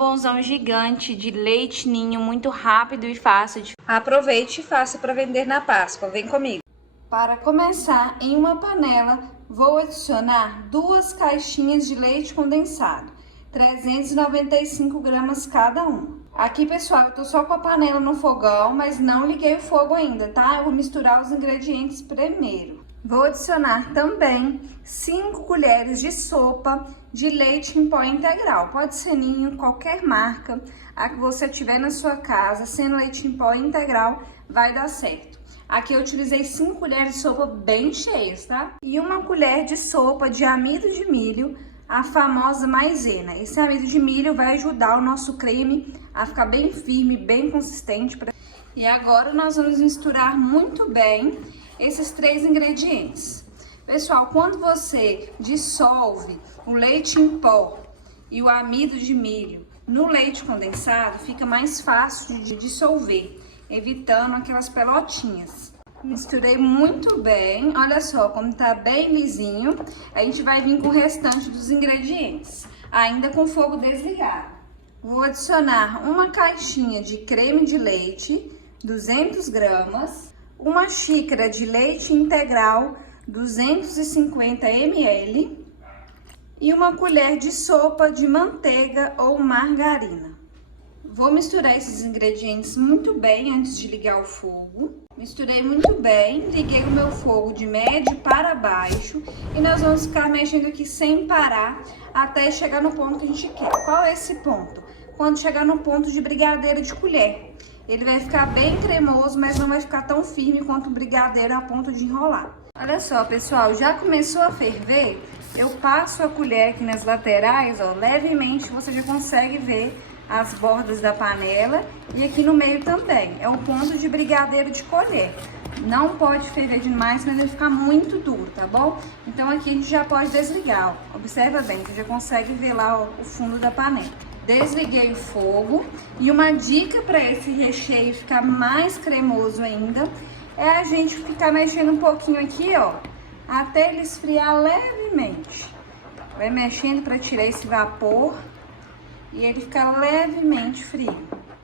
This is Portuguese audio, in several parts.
bombonzão gigante de leite ninho, muito rápido e fácil de... Aproveite e faça para vender na Páscoa, vem comigo. Para começar, em uma panela, vou adicionar 2 caixinhas de leite condensado, 395 gramas cada uma. Aqui, pessoal, eu tô só com a panela no fogão, mas não liguei o fogo ainda, tá? Eu vou misturar os ingredientes primeiro. Vou adicionar também 5 colheres de sopa de leite em pó integral. Pode ser Ninho, qualquer marca, a que você tiver na sua casa, sendo leite em pó integral, vai dar certo. Aqui eu utilizei 5 colheres de sopa bem cheias, tá? E 1 colher de sopa de amido de milho, a famosa maisena. Esse amido de milho vai ajudar o nosso creme a ficar bem firme, bem consistente. E agora nós vamos misturar muito bem esses 3 ingredientes. Pessoal, quando você dissolve o leite em pó e o amido de milho no leite condensado, fica mais fácil de dissolver, evitando aquelas pelotinhas. Misturei muito bem, olha só como tá bem lisinho. A gente vai vir com o restante dos ingredientes, ainda com o fogo desligado. Vou adicionar 1 caixinha de creme de leite, 200 gramas, 1 xícara de leite integral, 250 ml, e 1 colher de sopa de manteiga ou margarina. Vou misturar esses ingredientes muito bem antes de ligar o fogo. Misturei muito bem, liguei o meu fogo de médio para baixo e nós vamos ficar mexendo aqui sem parar até chegar no ponto que a gente quer. Qual é esse ponto? Quando chegar no ponto de brigadeiro de colher. Ele vai ficar bem cremoso, mas não vai ficar tão firme quanto o brigadeiro a ponto de enrolar. Olha só, pessoal, já começou a ferver, eu passo a colher aqui nas laterais, ó, levemente, você já consegue ver as bordas da panela e aqui no meio também. É o ponto de brigadeiro de colher. Não pode ferver demais, mas ele vai ficar muito duro, tá bom? Então aqui a gente já pode desligar, ó. Observa bem, você já consegue ver lá, ó, o fundo da panela. Desliguei o fogo e uma dica para esse recheio ficar mais cremoso ainda é a gente ficar mexendo um pouquinho aqui, ó, até ele esfriar levemente. Vai mexendo para tirar esse vapor e ele ficar levemente frio.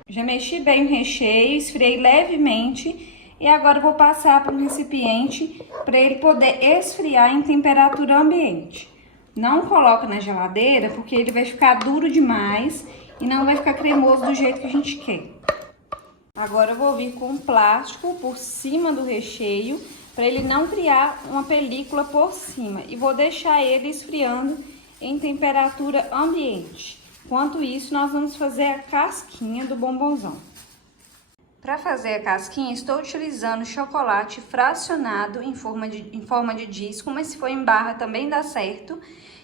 Já mexi bem o recheio, esfriei levemente e agora eu vou passar para um recipiente para ele poder esfriar em temperatura ambiente. Não coloca na geladeira porque ele vai ficar duro demais e não vai ficar cremoso do jeito que a gente quer. Agora eu vou vir com um plástico por cima do recheio para ele não criar uma película por cima e vou deixar ele esfriando em temperatura ambiente. Enquanto isso, nós vamos fazer a casquinha do bombonzão. Para fazer a casquinha, estou utilizando chocolate fracionado em forma de disco, mas se for em barra também dá certo.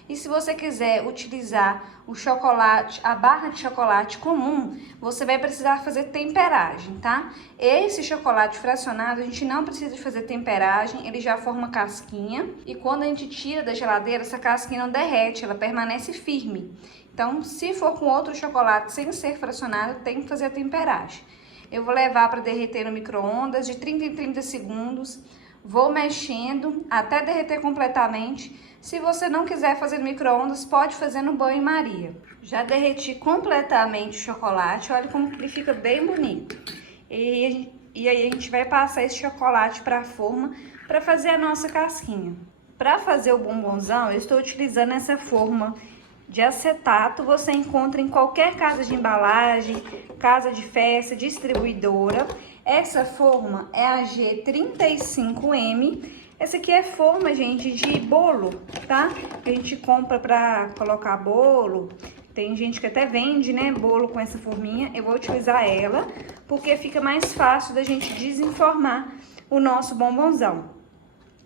E se você quiser utilizar o chocolate, a barra de chocolate comum, você vai precisar fazer temperagem, tá? Esse chocolate fracionado, a gente não precisa de fazer temperagem, ele já forma casquinha. E quando a gente tira da geladeira, essa casquinha não derrete, ela permanece firme. Então, se for com outro chocolate sem ser fracionado, tem que fazer a temperagem. Eu vou levar para derreter no micro-ondas de 30 em 30 segundos. Vou mexendo até derreter completamente. Se você não quiser fazer no micro-ondas, pode fazer no banho-maria. Já derreti completamente o chocolate, olha como ele fica bem bonito. E aí a gente vai passar esse chocolate para a forma para fazer a nossa casquinha. Para fazer o bombonzão, eu estou utilizando essa forma de acetato. Você encontra em qualquer casa de embalagem, casa de festa, distribuidora. Essa forma é a G35M. Essa aqui é forma, gente, de bolo, tá? Que a gente compra pra colocar bolo. Tem gente que até vende, né, bolo com essa forminha. Eu vou utilizar ela, porque fica mais fácil da gente desenformar o nosso bombonzão.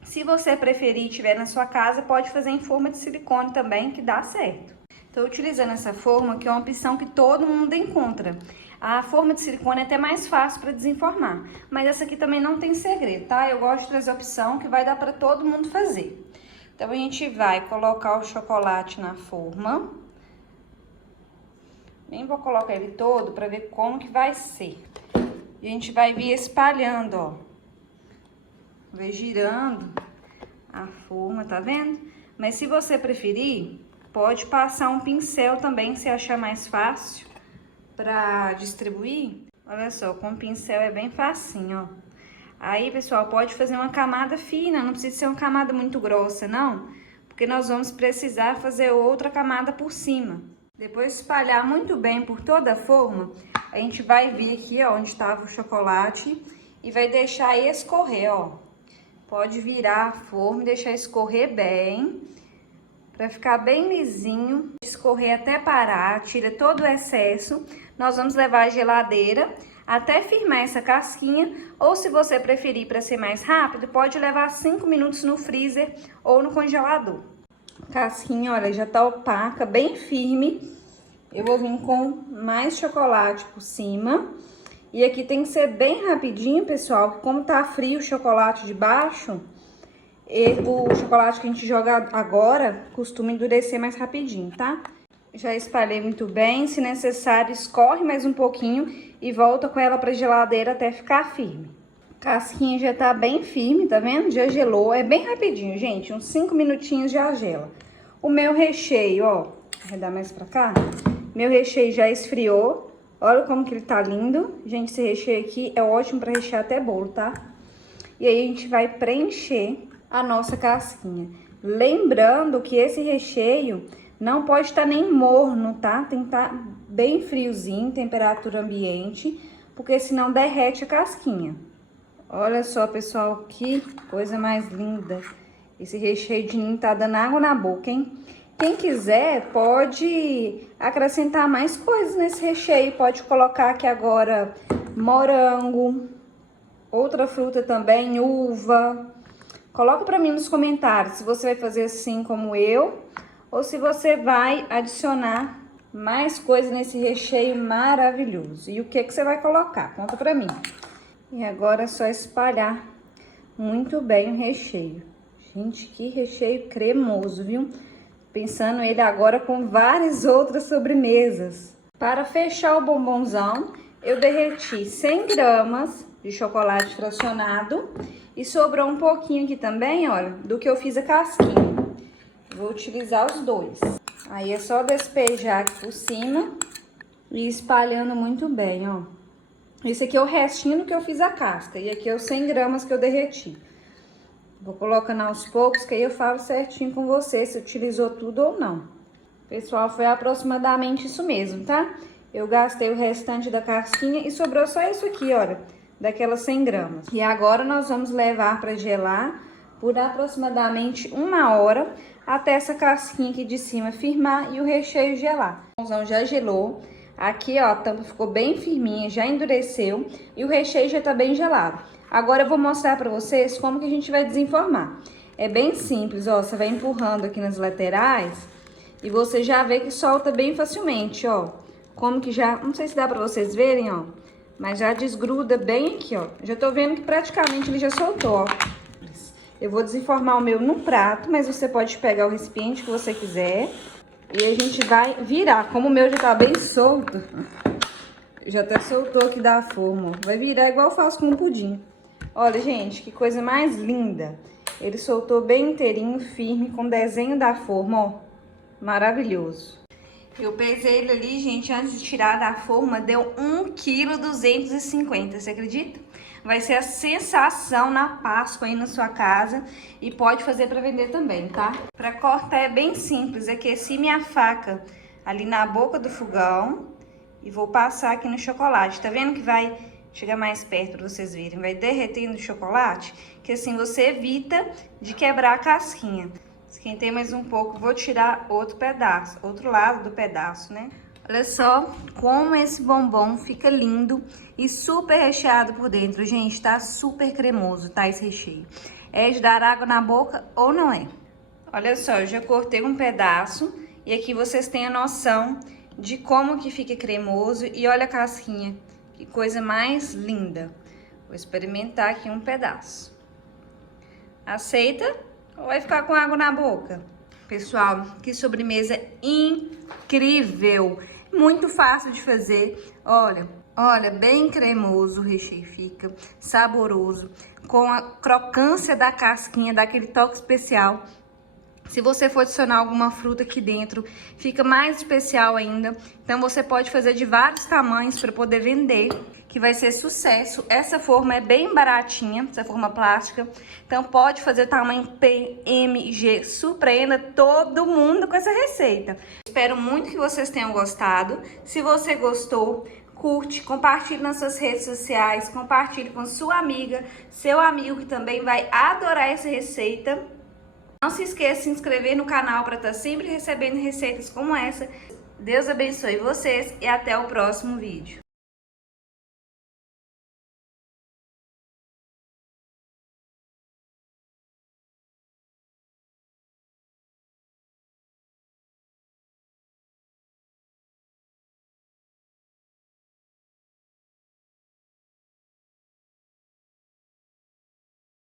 Se você preferir e tiver na sua casa, pode fazer em forma de silicone também, que dá certo. Estou utilizando essa forma, que é uma opção que todo mundo encontra. A forma de silicone é até mais fácil para desenformar, mas essa aqui também não tem segredo, tá? Eu gosto de trazer a opção que vai dar para todo mundo fazer. Então, a gente vai colocar o chocolate na forma. Nem vou colocar ele todo para ver como que vai ser. E a gente vai vir espalhando, ó. Vai girando a forma, tá vendo? Mas se você preferir, pode passar um pincel também, se achar mais fácil, pra distribuir, olha só, com o pincel é bem facinho, ó. Aí, pessoal, pode fazer uma camada fina, não precisa ser uma camada muito grossa, não. Porque nós vamos precisar fazer outra camada por cima. Depois de espalhar muito bem por toda a forma, a gente vai vir aqui, ó, onde estava o chocolate e vai deixar escorrer, ó. Pode virar a forma e deixar escorrer bem, para ficar bem lisinho, escorrer até parar, tira todo o excesso. Nós vamos levar à geladeira até firmar essa casquinha, ou se você preferir para ser mais rápido, pode levar 5 minutos no freezer ou no congelador. Casquinha, olha, já tá opaca, bem firme. Eu vou vir com mais chocolate por cima. E aqui tem que ser bem rapidinho, pessoal, porque como tá frio o chocolate de baixo, o chocolate que a gente joga agora costuma endurecer mais rapidinho, tá? Já espalhei muito bem, se necessário, escorre mais um pouquinho e volta com ela pra geladeira até ficar firme. Casquinha já tá bem firme, tá vendo? Já gelou, é bem rapidinho, gente, uns 5 minutinhos já gela. O meu recheio, ó, vou arredar mais pra cá. Meu recheio já esfriou, olha como que ele tá lindo. Gente, esse recheio aqui é ótimo pra rechear até bolo, tá? E aí a gente vai preencher a nossa casquinha. Lembrando que esse recheio não pode estar nem morno, tá? Tem que estar bem friozinho, temperatura ambiente, porque senão derrete a casquinha. Olha só, pessoal, que coisa mais linda. Esse recheio de ninho tá dando água na boca, hein? Quem quiser pode acrescentar mais coisas nesse recheio. Pode colocar aqui agora morango, outra fruta também, uva. Coloca pra mim nos comentários se você vai fazer assim como eu, ou se você vai adicionar mais coisa nesse recheio maravilhoso. E o que você vai colocar? Conta pra mim. E agora é só espalhar muito bem o recheio. Gente, que recheio cremoso, viu? Pensando ele agora com várias outras sobremesas. Para fechar o bombonzão, eu derreti 100 gramas de chocolate fracionado e sobrou um pouquinho aqui também, olha, do que eu fiz a casquinha. Vou utilizar os dois. Aí é só despejar aqui por cima e espalhando muito bem, ó. Esse aqui é o restinho do que eu fiz a casca e aqui é os 100 gramas que eu derreti. Vou colocando aos poucos, que aí eu falo certinho com você se utilizou tudo ou não. Pessoal, foi aproximadamente isso mesmo, tá? Eu gastei o restante da casquinha e sobrou só isso aqui, olha, daquelas 100 gramas. E agora nós vamos levar para gelar por aproximadamente 1 hora, até essa casquinha aqui de cima firmar e o recheio gelar. O pãozão já gelou. Aqui, ó, a tampa ficou bem firminha, já endureceu e o recheio já tá bem gelado. Agora eu vou mostrar pra vocês como que a gente vai desenformar. É bem simples, ó, você vai empurrando aqui nas laterais e você já vê que solta bem facilmente, ó. Como que já, não sei se dá pra vocês verem, ó, mas já desgruda bem aqui, ó. Já tô vendo que praticamente ele já soltou, ó. Eu vou desenformar o meu no prato, mas você pode pegar o recipiente que você quiser. E a gente vai virar, como o meu já tá bem solto, já até soltou aqui da forma, ó. Vai virar igual eu faço com um pudim. Olha, gente, que coisa mais linda. Ele soltou bem inteirinho, firme, com o desenho da forma, ó. Maravilhoso. Eu pesei ele ali, gente, antes de tirar da forma, deu 1,250 kg, você acredita? Vai ser a sensação na Páscoa aí na sua casa e pode fazer para vender também, tá? Para cortar é bem simples, aqueci minha faca ali na boca do fogão e vou passar aqui no chocolate. Tá vendo que vai chegar mais perto para vocês verem? Vai derretendo o chocolate, que assim você evita de quebrar a casquinha. Esquentei mais um pouco, vou tirar outro pedaço, outro lado do pedaço, né? Olha só como esse bombom fica lindo e super recheado por dentro, gente, tá super cremoso, tá, esse recheio. É de dar água na boca ou não é? Olha só, eu já cortei um pedaço e aqui vocês têm a noção de como que fica cremoso e olha a casquinha, que coisa mais linda. Vou experimentar aqui um pedaço. Aceita ou vai ficar com água na boca? Pessoal, que sobremesa incrível! Muito fácil de fazer. Olha, bem cremoso o recheio fica, saboroso, com a crocância da casquinha, daquele toque especial. Se você for adicionar alguma fruta aqui dentro, fica mais especial ainda. Então você pode fazer de vários tamanhos para poder vender, que vai ser sucesso. Essa forma é bem baratinha, essa forma plástica. Então pode fazer tamanho PMG, surpreenda todo mundo com essa receita. Espero muito que vocês tenham gostado. Se você gostou, curte, compartilhe nas suas redes sociais, compartilhe com sua amiga, seu amigo que também vai adorar essa receita. Não se esqueça de se inscrever no canal para estar sempre recebendo receitas como essa. Deus abençoe vocês e até o próximo vídeo.